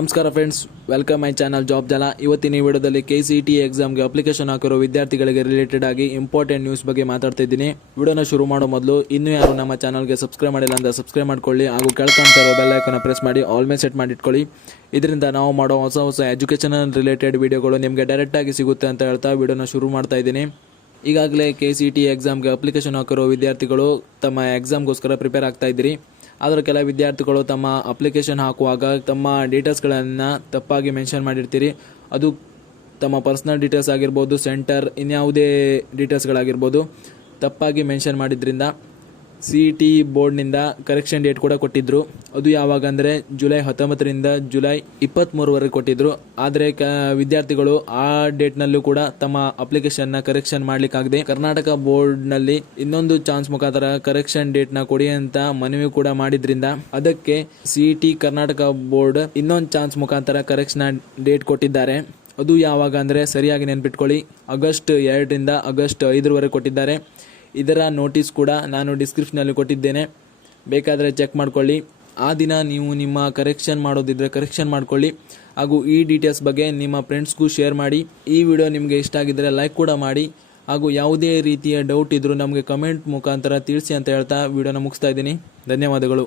ನಮಸ್ಕಾರ friends, welcome my channel job ಜಾಲ. ಇವತ್ತಿನ ಈ ವಿಡಿಯೋದಲ್ಲಿ KCET ಎಕ್ಸಾಮ್ಗೆ ಅಪ್ಲಿಕೇಶನ್ ಹಾಕಿರೋ ವಿದ್ಯಾರ್ಥಿಗಳಿಗೆ ರಿಲೇಟೆಡ್ ಆಗಿ ಇಂಪಾರ್ಟೆಂಟ್ ನ್ಯೂಸ್ ಬಗ್ಗೆ ಮಾತಾಡ್ತಾ ಇದ್ದೀನಿ. ವಿಡಿಯೋನ ಶುರು ಮಾಡೋ ಮೊದಲು ಇನ್ನೂ ಯಾರು ನಮ್ಮ ಚಾನಲ್ಗೆ ಸಬ್ಸ್ಕ್ರೈಬ್ ಮಾಡಿಲ್ಲ ಅಂತ ಸಬ್ಸ್ಕ್ರೈಬ್ ಮಾಡ್ಕೊಳ್ಳಿ, ಹಾಗೂ ಕೆಳಕಂತ ಇರೋ ಬೆಲ್ ಐಕಾನ್ ಪ್ರೆಸ್ ಮಾಡಿ ಆಲ್ ಮೇಲೆ ಸೆಟ್ ಮಾಡಿಟ್ಕೊಳ್ಳಿ. ಇದರಿಂದ ನಾವು ಮಾಡೋ ಹೊಸ ಎಜುಕೇಷನಲ್ ರಿಲೇಟೆಡ್ ವಿಡಿಯೋಗಳು ನಿಮಗೆ ಡೈರೆಕ್ಟ್ ಆಗಿ ಸಿಗುತ್ತೆ ಅಂತ ಹೇಳ್ತಾ ವಿಡಿಯೋನ ಶುರು ಮಾಡ್ತಾ ಇದ್ದೀನಿ. ಈಗಾಗಲೇ KCET ಎಕ್ಸಾಮ್ಗೆ ಅಪ್ಲಿಕೇಶನ್ ಹಾಕಿರೋ ವಿದ್ಯಾರ್ಥಿಗಳು ತಮ್ಮ ಎಕ್ಸಾಮ್ಗೋಸ್ಕರ ಪ್ರಿಪೇರ್ ಆಗ್ತಾ ಇದ್ದೀರಿ. ಆದರೆ ಕೆಲ ವಿದ್ಯಾರ್ಥಿಗಳು ತಮ್ಮ ಅಪ್ಲಿಕೇಶನ್ ಹಾಕುವಾಗ ತಮ್ಮ ಡೀಟೇಲ್ಸ್ಗಳನ್ನು ತಪ್ಪಾಗಿ ಮೆನ್ಷನ್ ಮಾಡಿರ್ತೀರಿ. ಅದು ತಮ್ಮ ಪರ್ಸನಲ್ ಡೀಟೇಲ್ಸ್ ಆಗಿರ್ಬೋದು, ಸೆಂಟರ್, ಇನ್ಯಾವುದೇ ಡೀಟೇಲ್ಸ್ಗಳಾಗಿರ್ಬೋದು ತಪ್ಪಾಗಿ ಮೆನ್ಷನ್ ಮಾಡಿದ್ರಿಂದ CET ಬೋರ್ಡ್ನಿಂದ ಕರೆಕ್ಷನ್ ಡೇಟ್ ಕೂಡ ಕೊಟ್ಟಿದ್ದರು. ಅದು ಯಾವಾಗ ಅಂದರೆ ಜುಲೈ 19ರಿಂದ ಜುಲೈ 23ವರೆಗೆ ಕೊಟ್ಟಿದ್ದರು. ಆದರೆ ವಿದ್ಯಾರ್ಥಿಗಳು ಆ ಡೇಟ್ನಲ್ಲೂ ಕೂಡ ತಮ್ಮ ಅಪ್ಲಿಕೇಶನ್ನ ಕರೆಕ್ಷನ್ ಮಾಡಲಿಕ್ಕಾಗದೆ ಕರ್ನಾಟಕ ಬೋರ್ಡ್ನಲ್ಲಿ ಇನ್ನೊಂದು ಚಾನ್ಸ್ ಮುಖಾಂತರ ಕರೆಕ್ಷನ್ ಡೇಟ್ನ ಕೊಡಿ ಅಂತ ಮನವಿ ಕೂಡ ಮಾಡಿದ್ರಿಂದ ಅದಕ್ಕೆ CET ಕರ್ನಾಟಕ ಬೋರ್ಡ್ ಇನ್ನೊಂದು ಚಾನ್ಸ್ ಮುಖಾಂತರ ಕರೆಕ್ಷನ್ ಡೇಟ್ ಕೊಟ್ಟಿದ್ದಾರೆ. ಅದು ಯಾವಾಗ ಅಂದರೆ ಸರಿಯಾಗಿ ನೆನ್ಪಿಟ್ಕೊಳ್ಳಿ, ಆಗಸ್ಟ್ 2ರಿಂದ ಆಗಸ್ಟ್ 5ರವರೆಗೆ ಕೊಟ್ಟಿದ್ದಾರೆ. ಇದರ ನೋಟಿಸ್ ಕೂಡ ನಾನು ಡಿಸ್ಕ್ರಿಪ್ಷನಲ್ಲಿ ಕೊಟ್ಟಿದ್ದೇನೆ, ಬೇಕಾದರೆ ಚೆಕ್ ಮಾಡ್ಕೊಳ್ಳಿ. ಆ ದಿನ ನೀವು ನಿಮ್ಮ ಕರೆಕ್ಷನ್ ಮಾಡೋದಿದ್ರೆ ಕರೆಕ್ಷನ್ ಮಾಡ್ಕೊಳ್ಳಿ, ಹಾಗೂ ಈ ಡೀಟೇಲ್ಸ್ ಬಗ್ಗೆ ನಿಮ್ಮ ಫ್ರೆಂಡ್ಸ್ಗೂ ಶೇರ್ ಮಾಡಿ. ಈ ವಿಡಿಯೋ ನಿಮಗೆ ಇಷ್ಟ ಆಗಿದ್ದರೆ ಲೈಕ್ ಕೂಡ ಮಾಡಿ, ಹಾಗೂ ಯಾವುದೇ ರೀತಿಯ ಡೌಟ್ ಇದ್ದರೂ ನಮಗೆ ಕಮೆಂಟ್ ಮುಖಾಂತರ ತಿಳಿಸಿ ಅಂತ ಹೇಳ್ತಾ ವಿಡಿಯೋನ ಮುಗಿಸ್ತಾ ಇದ್ದೀನಿ. ಧನ್ಯವಾದಗಳು.